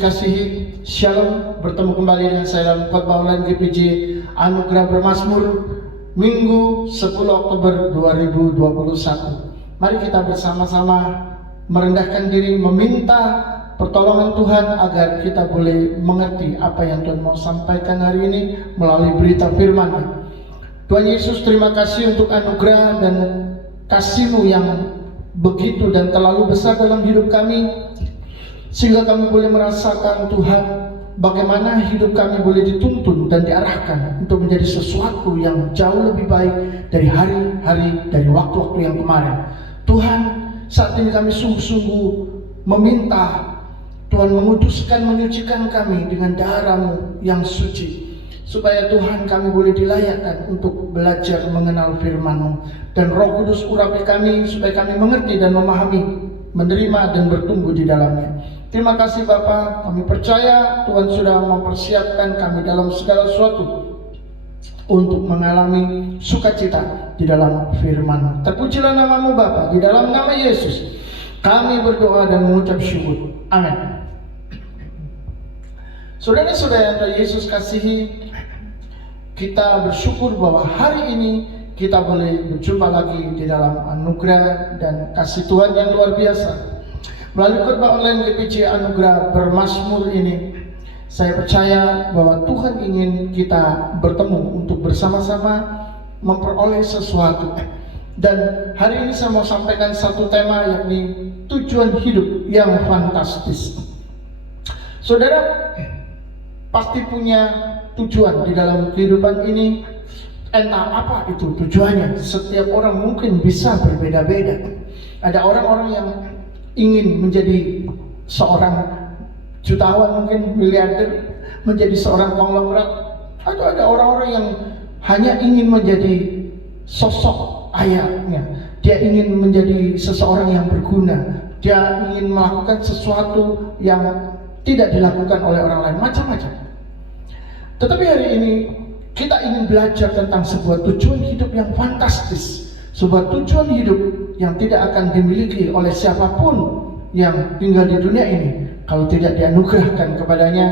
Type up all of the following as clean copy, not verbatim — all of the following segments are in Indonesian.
kasihi, Shalom. Bertemu kembali dengan saya dalam khotbah online GPJ Anugerah Bermazmur Minggu 10 Oktober 2021. Mari kita bersama-sama merendahkan diri, meminta pertolongan Tuhan agar kita boleh mengerti apa yang Tuhan mau sampaikan hari ini melalui berita firman-Nya. Tuhan Yesus, terima kasih untuk anugerah dan kasih-Mu yang begitu dan terlalu besar dalam hidup kami, sehingga kami boleh merasakan Tuhan bagaimana hidup kami boleh dituntun dan diarahkan untuk menjadi sesuatu yang jauh lebih baik dari hari-hari, dari waktu-waktu yang kemarin. Tuhan, saat ini kami sungguh-sungguh meminta Tuhan menguduskan, menyucikan kami dengan darah-Mu yang suci, supaya Tuhan kami boleh dilayakkan untuk belajar mengenal firman-Mu, dan Roh Kudus urapi kami supaya kami mengerti dan memahami, menerima dan bertumbuh di dalamnya. Terima kasih Bapa, kami percaya Tuhan sudah mempersiapkan kami dalam segala sesuatu untuk mengalami sukacita di dalam firman-Mu. Terpujilah nama-Mu Bapa, di dalam nama Yesus kami berdoa dan mengucap syukur. Amin. Saudara-saudara yang Yesus kasihi, kita bersyukur bahwa hari ini kita boleh berjumpa lagi di dalam anugerah dan kasih Tuhan yang luar biasa. Melalui khotbah online GPJ Anugerah Bermazmur ini, saya percaya bahwa Tuhan ingin kita bertemu untuk bersama-sama memperoleh sesuatu. Dan hari ini saya mau sampaikan satu tema, yakni tujuan hidup yang fantastis. Saudara pasti punya tujuan di dalam kehidupan ini. Entah apa itu tujuannya, setiap orang mungkin bisa berbeda-beda. Ada orang-orang yang ingin menjadi seorang jutawan, mungkin miliarder, menjadi seorang konglomerat. Atau ada orang-orang yang hanya ingin menjadi sosok ayahnya. Dia ingin menjadi seseorang yang berguna. Dia ingin melakukan sesuatu yang tidak dilakukan oleh orang lain, macam-macam. Tetapi hari ini kita ingin belajar tentang sebuah tujuan hidup yang fantastis, sebuah tujuan hidup yang tidak akan dimiliki oleh siapapun yang tinggal di dunia ini kalau tidak dianugerahkan kepadanya,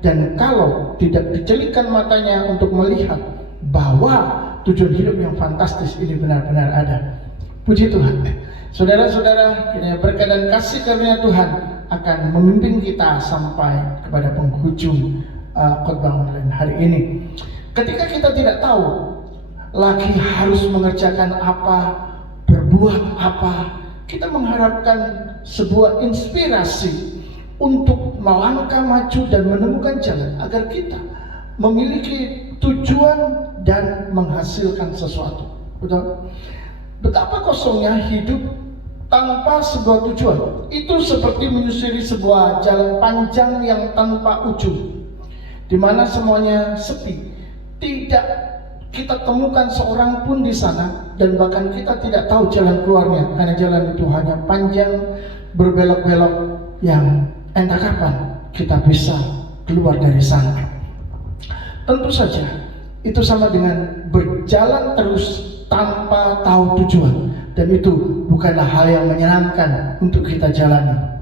dan kalau tidak dicelikkan matanya untuk melihat bahwa tujuan hidup yang fantastis ini benar-benar ada. Puji Tuhan. Saudara-saudara, kiranya berkat dan kasih karunia Tuhan akan memimpin kita sampai kepada penghujung khotbah online hari ini. Ketika kita tidak tahu lagi harus mengerjakan apa, berbuat apa, kita mengharapkan sebuah inspirasi untuk melangkah maju dan menemukan jalan agar kita memiliki tujuan dan menghasilkan sesuatu. Betul? Betapa kosongnya hidup tanpa sebuah tujuan. Itu seperti menyusuri sebuah jalan panjang yang tanpa ujung, di mana semuanya sepi. Tidak kita temukan seorang pun di sana, dan bahkan kita tidak tahu jalan keluarnya, karena jalan itu hanya panjang, berbelok-belok, yang entah kapan kita bisa keluar dari sana. Tentu saja itu sama dengan berjalan terus tanpa tahu tujuan, dan itu bukanlah hal yang menyenangkan untuk kita jalani.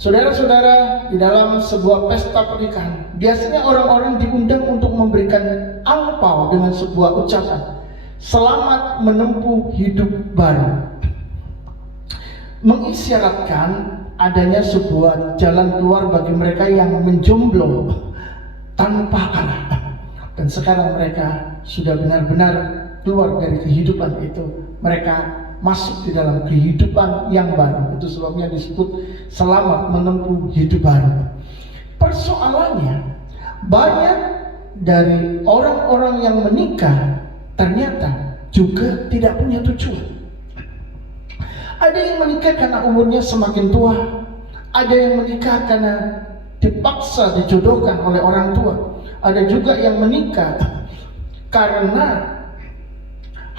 Saudara-saudara, di dalam sebuah pesta pernikahan, biasanya orang-orang diundang untuk memberikan angpau dengan sebuah ucapan, "Selamat menempuh hidup baru", mengisyaratkan adanya sebuah jalan keluar bagi mereka yang menjomblo tanpa arah. Dan sekarang mereka sudah benar-benar keluar dari kehidupan itu. Mereka masuk di dalam kehidupan yang baru. Itu sebabnya disebut selamat menempuh hidup baru. Persoalannya, banyak dari orang-orang yang menikah ternyata juga tidak punya tujuan. Ada yang menikah karena umurnya semakin tua, ada yang menikah karena dipaksa dijodohkan oleh orang tua, ada juga yang menikah karena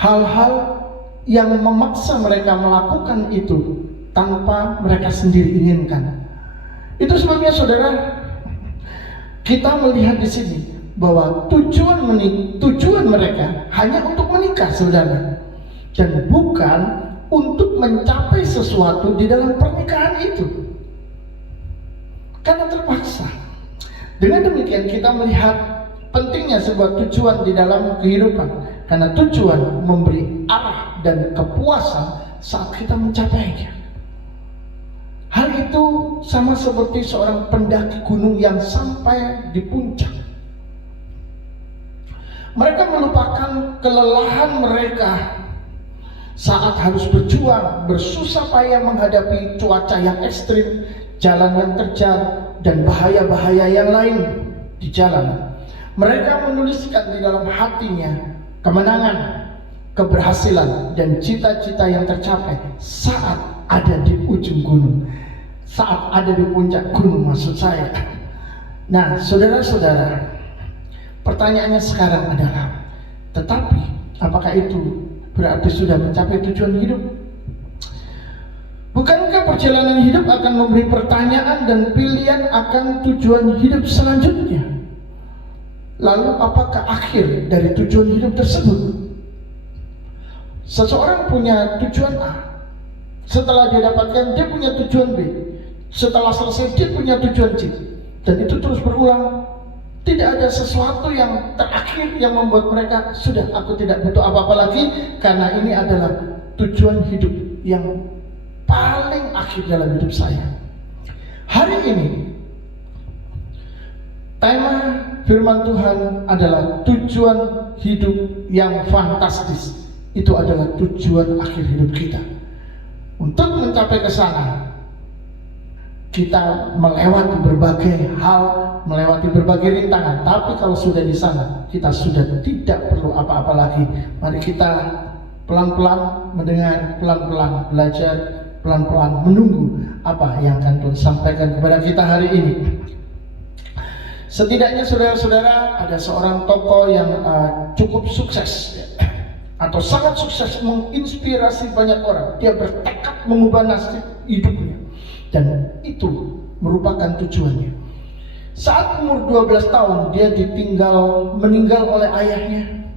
hal-hal yang memaksa mereka melakukan itu tanpa mereka sendiri inginkan. Itu sebabnya saudara, kita melihat di sini bahwa tujuan mereka hanya untuk menikah sebenarnya, dan bukan untuk mencapai sesuatu di dalam pernikahan itu. Karena terpaksa. Dengan demikian kita melihat pentingnya sebuah tujuan di dalam kehidupan. Karena tujuan memberi arah dan kepuasan saat kita mencapainya. Hal itu sama seperti seorang pendaki gunung yang sampai di puncak. Mereka melupakan kelelahan mereka saat harus berjuang, bersusah payah menghadapi cuaca yang ekstrim, jalan yang terjal, dan bahaya-bahaya yang lain di jalan. Mereka menuliskan di dalam hatinya kemenangan, keberhasilan, dan cita-cita yang tercapai saat ada di ujung gunung, saat ada di puncak gunung maksud saya. Nah, saudara-saudara, pertanyaannya sekarang adalah, tetapi apakah itu berarti sudah mencapai tujuan hidup? Bukankah perjalanan hidup akan memberi pertanyaan dan pilihan akan tujuan hidup selanjutnya? Lalu apakah akhir dari tujuan hidup tersebut? Seseorang punya tujuan A, setelah dia dapatkan dia punya tujuan B, setelah selesai dia punya tujuan C, dan itu terus berulang. Tidak ada sesuatu yang terakhir yang membuat mereka sudah, aku tidak butuh apa-apa lagi, karena ini adalah tujuan hidup yang paling akhir dalam hidup saya. Hari ini tema firman Tuhan adalah tujuan hidup yang fantastis. Itu adalah tujuan akhir hidup kita. Untuk mencapai ke sana, kita melewati berbagai hal, melewati berbagai rintangan. Tapi kalau sudah di sana, kita sudah tidak perlu apa-apa lagi. Mari kita pelan-pelan mendengar, pelan-pelan belajar, pelan-pelan menunggu apa yang akan Tuhan sampaikan kepada kita hari ini. Setidaknya saudara-saudara, ada seorang tokoh yang cukup sukses, atau sangat sukses menginspirasi banyak orang. Dia bertekad mengubah nasib hidupnya, dan itu merupakan tujuannya. Saat umur 12 tahun dia meninggal oleh ayahnya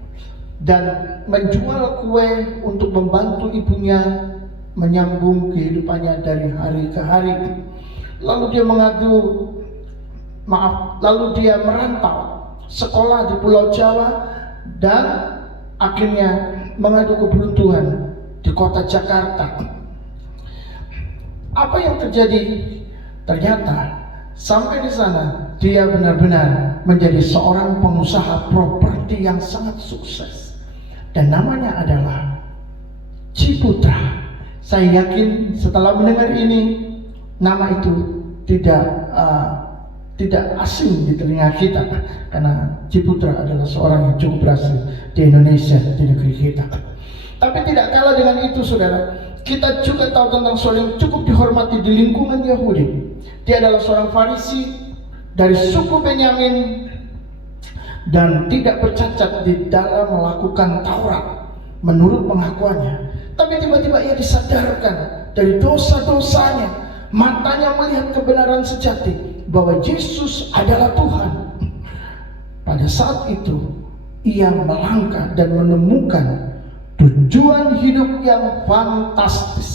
dan menjual kue untuk membantu ibunya menyambung kehidupannya dari hari ke hari. Lalu dia merantau sekolah di Pulau Jawa dan akhirnya mengadu keberuntungan di kota Jakarta. Apa yang terjadi? Ternyata sampai di sana dia benar-benar menjadi seorang pengusaha properti yang sangat sukses, dan namanya adalah Ciputra. Saya yakin setelah mendengar ini, nama itu tidak asing di telinga kita, karena Ciputra adalah seorang yang cukup berhasil di Indonesia, di negeri kita. Tapi tidak kalah dengan itu, saudara, kita juga tahu tentang seorang yang cukup dihormati di lingkungan Yahudi. Dia adalah seorang Farisi dari suku Benyamin dan tidak bercacat di dalam melakukan Taurat menurut pengakuannya. Tapi tiba-tiba ia disadarkan dari dosa-dosanya. Matanya melihat kebenaran sejati bahwa Yesus adalah Tuhan. Pada saat itu ia melangkah dan menemukan tujuan hidup yang fantastis.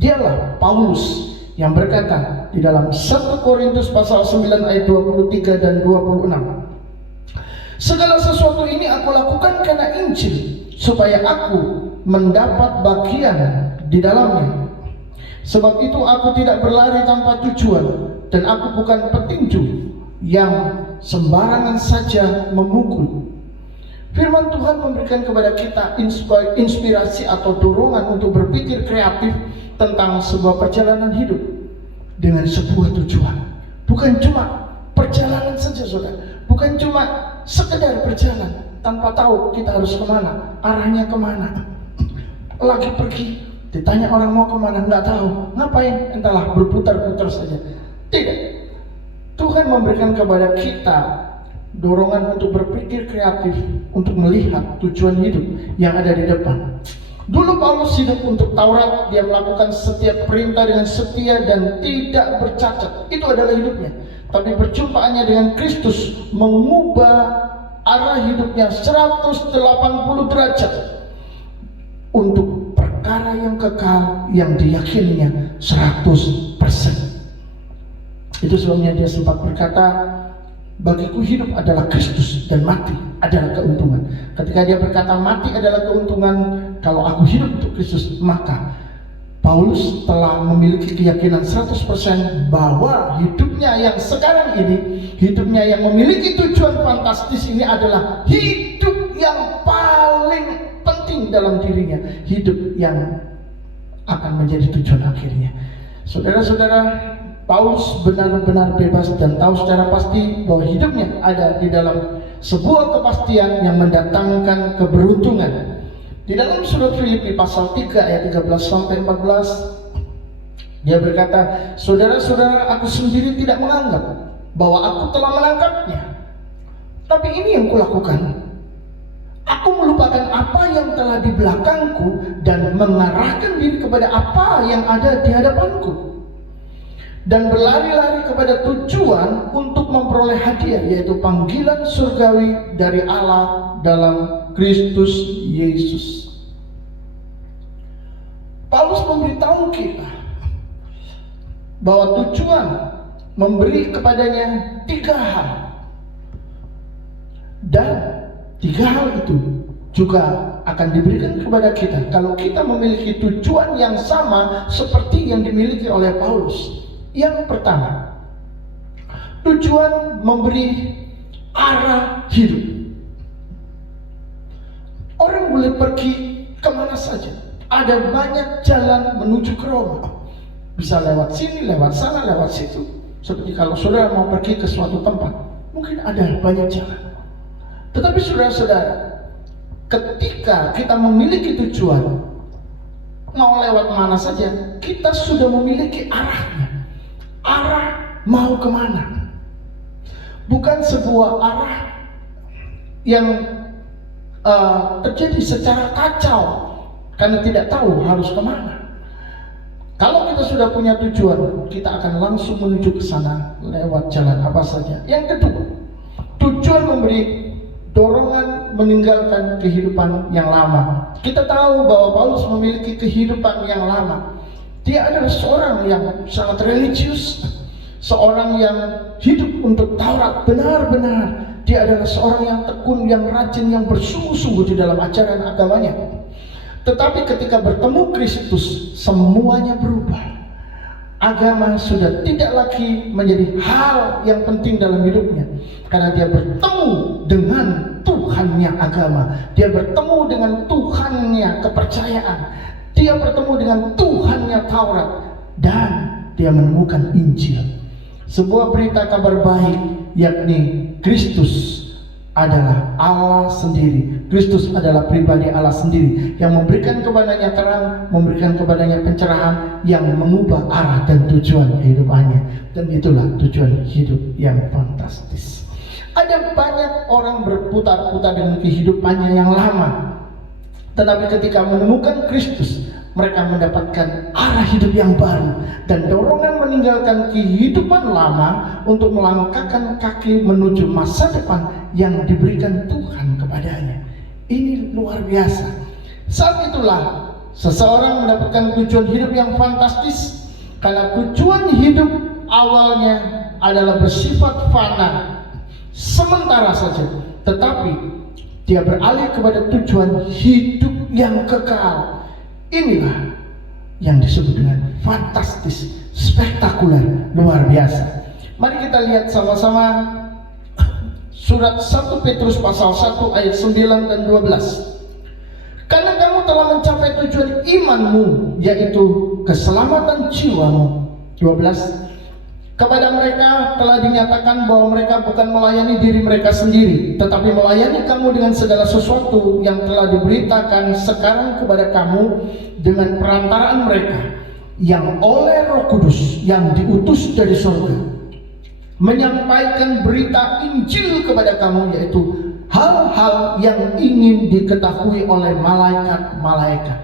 Dialah Paulus yang berkata di dalam 1 Korintus pasal 9 ayat 23 dan 26. Segala sesuatu ini aku lakukan karena Injil, supaya aku mendapat bagian di dalamnya. Sebab itu aku tidak berlari tanpa tujuan, dan aku bukan petinju yang sembarangan saja memukul. Firman Tuhan memberikan kepada kita inspirasi atau dorongan untuk berpikir kreatif tentang sebuah perjalanan hidup dengan sebuah tujuan. Bukan cuma perjalanan saja, saudara. Bukan cuma sekedar berjalan tanpa tahu kita harus kemana, arahnya kemana. Lagi pergi, ditanya orang mau kemana, nggak tahu. Ngapain? Entahlah, berputar-putar saja. Tidak. Tuhan memberikan kepada kita dorongan untuk berpikir kreatif, untuk melihat tujuan hidup yang ada di depan. Dulu Paulus hidup untuk Taurat. Dia melakukan setiap perintah dengan setia dan tidak bercacat. Itu adalah hidupnya. Tapi perjumpaannya dengan Kristus mengubah arah hidupnya 180 derajat untuk perkara yang kekal yang diyakininya 100%. Itu sebabnya dia sempat berkata, bagiku hidup adalah Kristus dan mati adalah keuntungan. Ketika dia berkata mati adalah keuntungan, kalau aku hidup untuk Kristus, maka Paulus telah memiliki keyakinan 100% bahwa hidupnya yang sekarang ini, hidupnya yang memiliki tujuan fantastis ini adalah hidup yang paling penting dalam dirinya, hidup yang akan menjadi tujuan akhirnya. Saudara-saudara, Paulus benar-benar bebas dan tahu secara pasti bahwa hidupnya ada di dalam sebuah kepastian yang mendatangkan keberuntungan. Di dalam surat Filipi pasal 3 ayat 13 sampai 14, dia berkata, saudara-saudara, aku sendiri tidak menganggap bahwa aku telah menangkapnya, tapi ini yang kulakukan. Aku melupakan apa yang telah di belakangku dan mengarahkan diri kepada apa yang ada di hadapanku, dan berlari-lari kepada tujuan untuk memperoleh hadiah, yaitu panggilan surgawi dari Allah dalam Kristus Yesus. Paulus memberitahu kita bahwa tujuan memberi kepadanya 3 hal, dan 3 hal itu juga akan diberikan kepada kita kalau kita memiliki tujuan yang sama seperti yang dimiliki oleh Paulus. Yang pertama, tujuan memberi arah hidup. Orang boleh pergi kemana saja, ada banyak jalan menuju ke Roma. Bisa lewat sini, lewat sana, lewat situ. Seperti kalau saudara mau pergi ke suatu tempat, mungkin ada banyak jalan. Tetapi saudara-saudara, ketika kita memiliki tujuan, mau lewat mana saja, kita sudah memiliki arahnya. Arah mau kemana? Bukan sebuah arah yang terjadi secara kacau karena tidak tahu harus kemana. Kalau kita sudah punya tujuan, kita akan langsung menuju ke sana lewat jalan apa saja. Yang kedua, tujuan memberi dorongan meninggalkan kehidupan yang lama. Kita tahu bahwa Paulus memiliki kehidupan yang lama. Dia adalah seorang yang sangat religius, seorang yang hidup untuk Taurat benar-benar. Dia adalah seorang yang tekun, yang rajin, yang bersungguh-sungguh di dalam ajaran agamanya. Tetapi ketika bertemu Kristus, semuanya berubah. Agama sudah tidak lagi menjadi hal yang penting dalam hidupnya, karena dia bertemu dengan Tuhannya agama. Dia bertemu dengan Tuhannya kepercayaan. Dia bertemu dengan Tuhannya Taurat, dan dia menemukan Injil, sebuah berita kabar baik, yakni Kristus adalah Allah sendiri. Kristus adalah pribadi Allah sendiri yang memberikan kepadanya terang, memberikan kepadanya pencerahan yang mengubah arah dan tujuan kehidupannya. Dan itulah tujuan hidup yang fantastis. Ada banyak orang berputar-putar dengan kehidupannya yang lama, tetapi ketika menemukan Kristus, mereka mendapatkan arah hidup yang baru dan dorongan meninggalkan kehidupan lama untuk melangkahkan kaki menuju masa depan yang diberikan Tuhan kepadanya. Ini luar biasa. Saat itulah seseorang mendapatkan tujuan hidup yang fantastis, karena tujuan hidup awalnya adalah bersifat fana, sementara saja, tetapi dia beralih kepada tujuan hidup yang kekal. Inilah yang disebut dengan fantastis, spektakuler, luar biasa. Mari kita lihat sama-sama surat 1 Petrus pasal 1 ayat 9 dan 12. Karena kamu telah mencapai tujuan imanmu, yaitu keselamatan jiwamu. 12. Kepada mereka telah dinyatakan bahwa mereka bukan melayani diri mereka sendiri, tetapi melayani kamu dengan segala sesuatu yang telah diberitakan sekarang kepada kamu dengan perantaraan mereka, yang oleh Roh Kudus yang diutus dari surga, menyampaikan berita Injil kepada kamu, yaitu hal-hal yang ingin diketahui oleh malaikat-malaikat.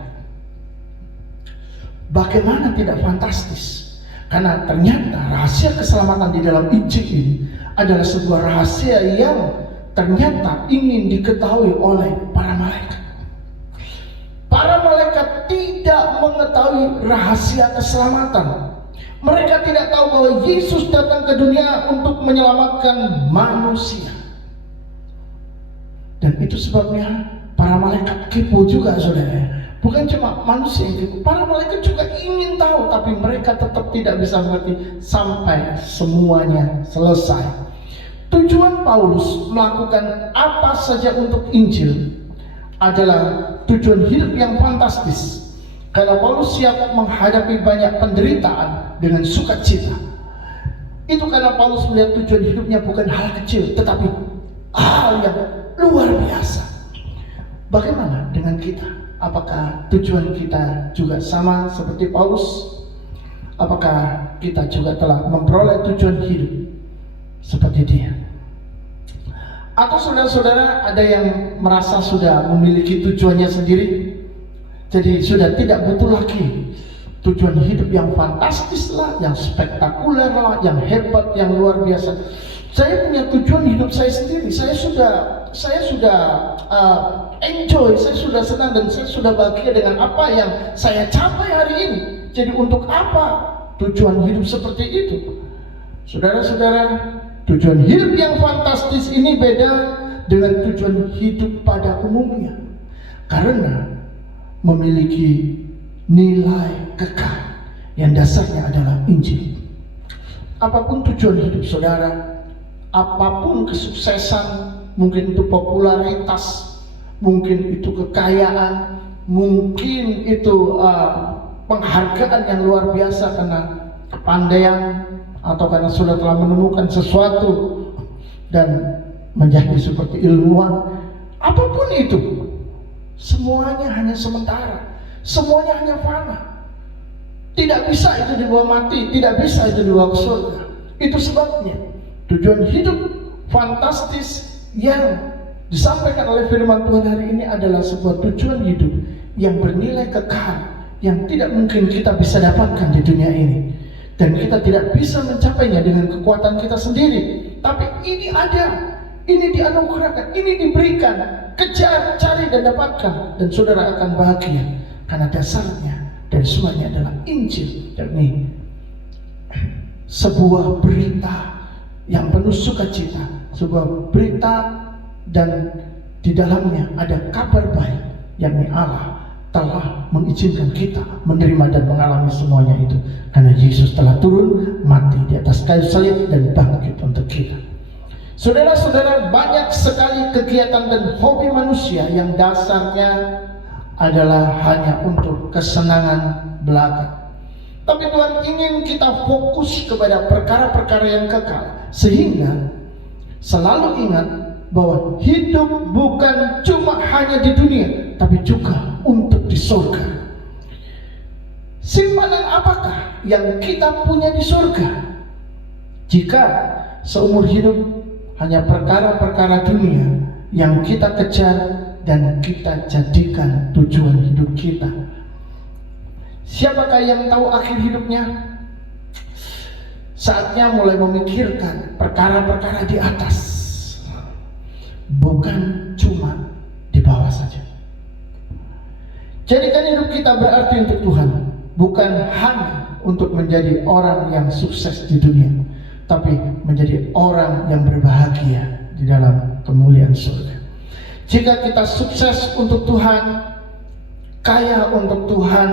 Bagaimana tidak fantastis? Karena ternyata rahasia keselamatan di dalam Injil ini adalah sebuah rahasia yang ternyata ingin diketahui oleh para malaikat. Para malaikat tidak mengetahui rahasia keselamatan. Mereka tidak tahu bahwa Yesus datang ke dunia untuk menyelamatkan manusia. Dan itu sebabnya para malaikat kepo juga, saudara. Bukan cuma manusia yang kepo, para malaikat juga ingin tahu, tapi mereka tetap tidak bisa mengerti sampai semuanya selesai. Tujuan Paulus melakukan apa saja untuk Injil adalah tujuan hidup yang fantastis. Karena Paulus siap menghadapi banyak penderitaan dengan sukacita. Itu karena Paulus melihat tujuan hidupnya bukan hal kecil, tetapi hal yang luar biasa. Bagaimana dengan kita? Apakah tujuan kita juga sama seperti Paulus? Apakah kita juga telah memperoleh tujuan hidup seperti dia? Atau saudara-saudara ada yang merasa sudah memiliki tujuannya sendiri, jadi sudah tidak butuh lagi tujuan hidup yang fantastis lah, yang spektakuler lah, yang hebat, yang luar biasa. Saya punya tujuan hidup saya sendiri. Saya sudah enjoy, saya sudah senang, dan saya sudah bahagia dengan apa yang saya capai hari ini. Jadi untuk apa tujuan hidup seperti itu? Saudara-saudara, tujuan hidup yang fantastis ini beda dengan tujuan hidup pada umumnya, karena memiliki nilai kekal yang dasarnya adalah Injil. Apapun tujuan hidup saudara, apapun kesuksesan, mungkin itu popularitas, mungkin itu kekayaan, mungkin itu penghargaan yang luar biasa karena kepandaian, atau karena sudah telah menemukan sesuatu dan menjadi seperti ilmuwan. Apapun itu, semuanya hanya sementara, semuanya hanya fana. Tidak bisa itu dibawa mati, tidak bisa itu dibawa ke surga. Itu sebabnya tujuan hidup fantastis yang disampaikan oleh firman Tuhan hari ini adalah sebuah tujuan hidup yang bernilai kekal, yang tidak mungkin kita bisa dapatkan di dunia ini, dan kita tidak bisa mencapainya dengan kekuatan kita sendiri. Tapi ini ada, ini dianugerahkan, ini diberikan. Kejar, cari, dan dapatkan, dan saudara akan bahagia. Karena dasarnya dari semuanya adalah Injil. Dan ini sebuah berita yang penuh sukacita, sebuah berita, dan di dalamnya ada kabar baik, yakni Allah telah mengizinkan kita menerima dan mengalami semuanya itu, karena Yesus telah turun mati di atas kayu salib dan bangkit untuk kita. Saudara-saudara, banyak sekali kegiatan dan hobi manusia yang dasarnya adalah hanya untuk kesenangan belaka. Tapi Tuhan ingin kita fokus kepada perkara-perkara yang kekal, sehingga selalu ingat bahwa hidup bukan cuma hanya di dunia, tapi juga untuk di surga. Simpanan apakah yang kita punya di surga? Jika seumur hidup hanya perkara-perkara dunia yang kita kejar dan kita jadikan tujuan hidup kita, siapakah yang tahu akhir hidupnya? Saatnya mulai memikirkan perkara-perkara di atas, bukan cuma di bawah saja. Jadikan hidup kita berarti untuk Tuhan, bukan hanya untuk menjadi orang yang sukses di dunia, tapi menjadi orang yang berbahagia di dalam kemuliaan surga. Jika kita sukses untuk Tuhan, kaya untuk Tuhan,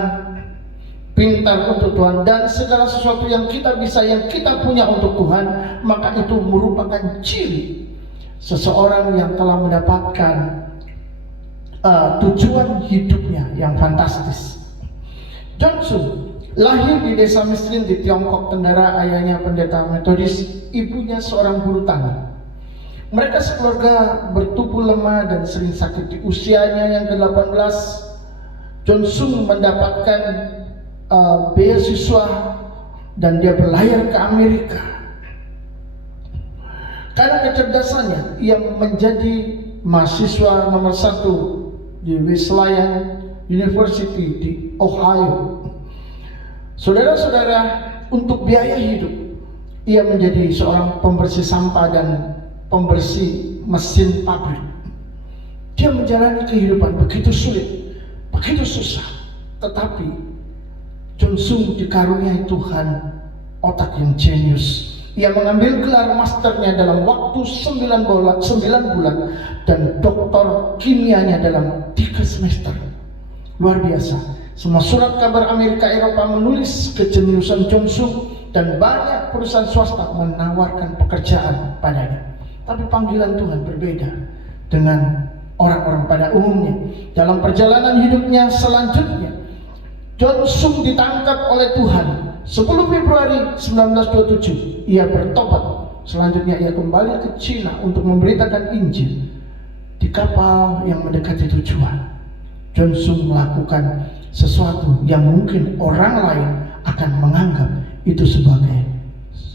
pintar untuk Tuhan, dan segala sesuatu yang kita bisa, yang kita punya untuk Tuhan, maka itu merupakan ciri seseorang yang telah mendapatkan tujuan hidupnya yang fantastis. Johnson lahir di desa miskin di Tiongkok Tenggara. Ayahnya pendeta Metodis, ibunya seorang buruh tani. Mereka sekeluarga bertubuh lemah dan sering sakit. Di usianya yang ke-18, Johnson mendapatkan beasiswa dan dia berlayar ke Amerika. Karena kecerdasannya, ia menjadi mahasiswa nomor 1 di Wesleyan University di Ohio. Saudara-saudara, untuk biaya hidup, ia menjadi seorang pembersih sampah dan pembersih mesin pabrik. Dia menjalani kehidupan begitu sulit, begitu susah, tetapi Johnson dikaruniai Tuhan otak yang jenius. Ia mengambil gelar masternya dalam waktu 9 bulan dan doktor kimianya dalam 3 semester. Luar biasa. Semua surat kabar Amerika Eropa menulis kejeniusan Johnson dan banyak perusahaan swasta menawarkan pekerjaan padanya. Tapi panggilan Tuhan berbeda dengan orang-orang pada umumnya. Dalam perjalanan hidupnya selanjutnya, Johnson ditangkap oleh Tuhan 10 Februari 1927. Ia bertobat. Selanjutnya ia kembali ke Cina untuk memberitakan Injil. Di kapal yang mendekati tujuan, Johnson melakukan sesuatu yang mungkin orang lain akan menganggap itu sebagai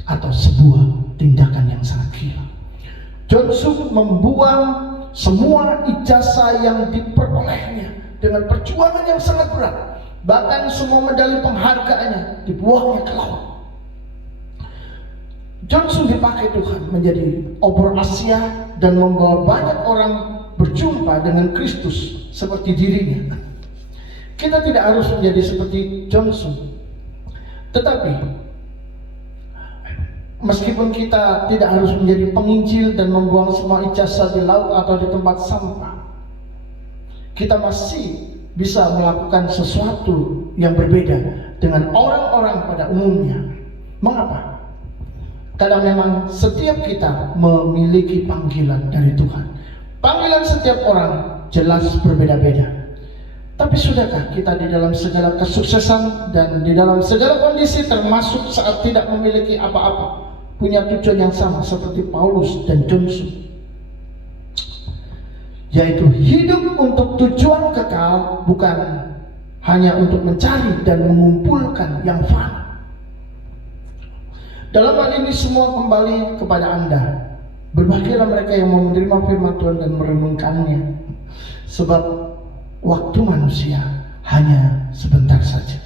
atau sebuah tindakan yang sangat gila. Johnson membuang semua ijazah yang diperolehnya dengan perjuangan yang sangat berat. Bahkan semua medali penghargaannya dibuangnya ke laut. Johnson dipakai Tuhan menjadi obor Asia dan membawa banyak orang berjumpa dengan Kristus seperti dirinya. Kita tidak harus menjadi seperti Johnson, tetapi meskipun kita tidak harus menjadi penginjil dan membuang semua ijazah di laut atau di tempat sampah, kita masih bisa melakukan sesuatu yang berbeda dengan orang-orang pada umumnya. Mengapa? Karena memang setiap kita memiliki panggilan dari Tuhan. Panggilan setiap orang jelas berbeda-beda. Tapi sudahkah kita di dalam segala kesuksesan dan di dalam segala kondisi, termasuk saat tidak memiliki apa-apa, punya tujuan yang sama seperti Paulus dan Johnson, yaitu hidup untuk tujuan kekal, bukan hanya untuk mencari dan mengumpulkan yang fana. Dalam hal ini semua kembali kepada Anda. Berbahagialah mereka yang mau menerima firman Tuhan dan merenungkannya, sebab waktu manusia hanya sebentar saja.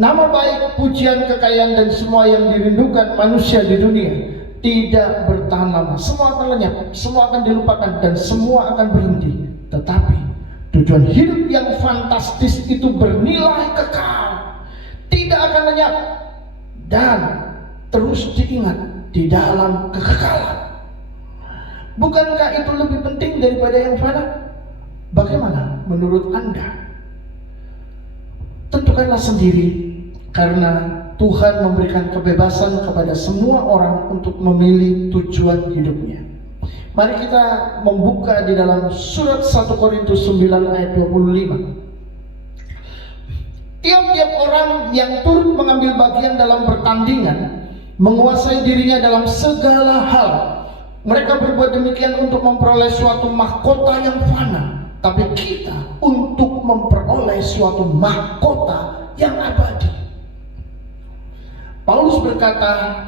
Nama baik, pujian, kekayaan dan semua yang dirindukan manusia di dunia tidak bertahan lama. Semua akan lenyap, semua akan dilupakan, dan semua akan berhenti. Tetapi tujuan hidup yang fantastis itu bernilai kekal, tidak akan lenyap dan terus diingat di dalam kekekalan. Bukankah itu lebih penting daripada yang fana? Bagaimana menurut Anda? Tentukanlah sendiri, karena Tuhan memberikan kebebasan kepada semua orang untuk memilih tujuan hidupnya. Mari kita membuka di dalam surat 1 Korintus 9 ayat 25. Tiap-tiap orang yang turut mengambil bagian dalam pertandingan menguasai dirinya dalam segala hal. Mereka berbuat demikian untuk memperoleh suatu mahkota yang fana, tapi kita untuk memperoleh suatu mahkota yang abadi. Paulus berkata,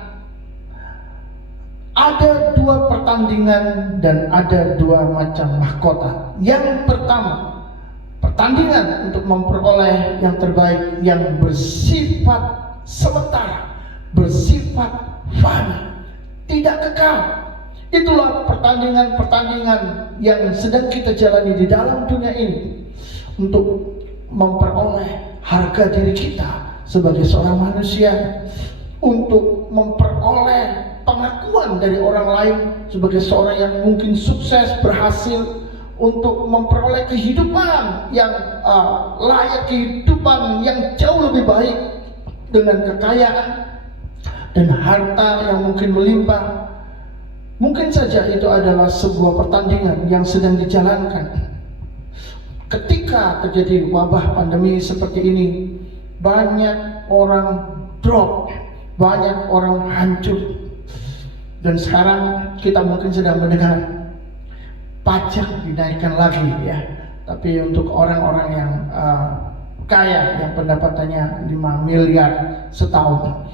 ada 2 pertandingan dan ada 2 macam mahkota. Yang pertama, pertandingan untuk memperoleh yang terbaik yang bersifat sementara, bersifat fana, tidak kekal. Itulah pertandingan-pertandingan yang sedang kita jalani di dalam dunia ini untuk memperoleh harga diri kita sebagai seorang manusia, untuk memperoleh pengakuan dari orang lain sebagai seorang yang mungkin sukses, berhasil, untuk memperoleh kehidupan yang layak, kehidupan yang jauh lebih baik dengan kekayaan dan harta yang mungkin melimpah. Mungkin saja itu adalah sebuah pertandingan yang sedang dijalankan. Ketika terjadi wabah pandemi seperti ini, banyak orang drop, banyak orang hancur. Dan sekarang kita mungkin sedang mendengar pajak dinaikkan lagi, ya. Tapi untuk orang-orang yang kaya, yang pendapatannya 5 miliar setahun,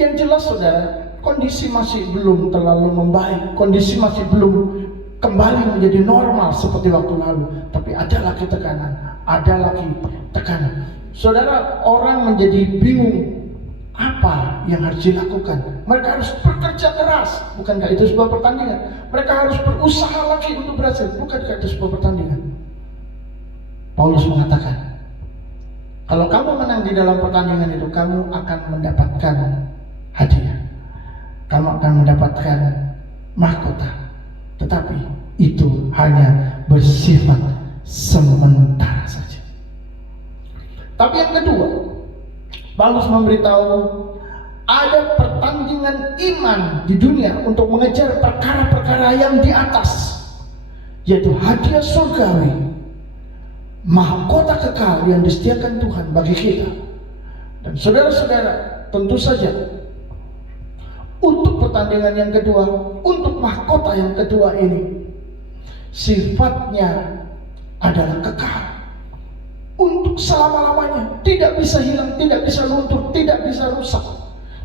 yang jelas saudara, kondisi masih belum terlalu membaik, kondisi masih belum kembali menjadi normal seperti waktu lalu. Tapi ada lagi tekanan, ada lagi tekanan. Saudara, orang menjadi bingung apa yang harus dilakukan. Mereka harus bekerja keras. Bukankah itu sebuah pertandingan? Mereka harus berusaha lagi untuk berhasil. Bukankah itu sebuah pertandingan? Paulus mengatakan, Kalau kamu menang di dalam pertandingan itu, kamu akan mendapatkan hadiah. Kamu akan mendapatkan mahkota. Tetapi itu hanya bersifat sementara saja. Tapi yang kedua, Paulus memberitahu ada pertandingan iman di dunia untuk mengejar perkara-perkara yang di atas, yaitu hadiah surgawi, mahkota kekal yang disediakan Tuhan bagi kita. Dan saudara-saudara, tentu saja untuk pertandingan yang kedua, untuk mahkota yang kedua ini, sifatnya adalah kekal untuk selama-lamanya, tidak bisa hilang, tidak bisa luntur, tidak bisa rusak.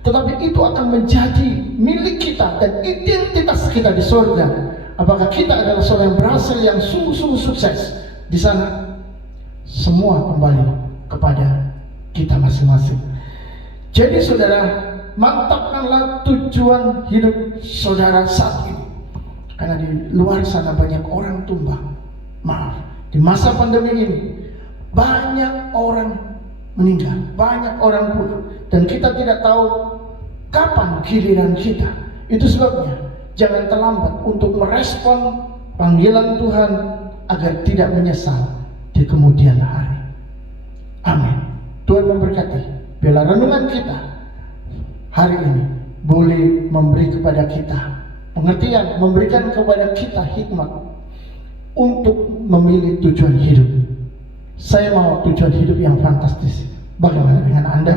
Tetapi itu akan menjadi milik kita dan identitas kita di surga. Apakah kita adalah seorang yang berhasil, yang sungguh-sungguh sukses di sana? Semua kembali kepada kita masing-masing. Jadi saudara, mantapkanlah tujuan hidup saudara saat ini. Karena di luar sana banyak orang tumbang. Maaf, di masa pandemi ini banyak orang meninggal, banyak orang pulang, dan kita tidak tahu kapan giliran kita. Itu sebabnya jangan terlambat untuk merespon panggilan Tuhan agar tidak menyesal di kemudian hari. Amin. Tuhan memberkati. Bila renungan kita hari ini boleh memberi kepada kita pengertian, memberikan kepada kita hikmat untuk memilih tujuan hidup. Saya mau tujuan hidup yang fantastis. Bagaimana dengan Anda?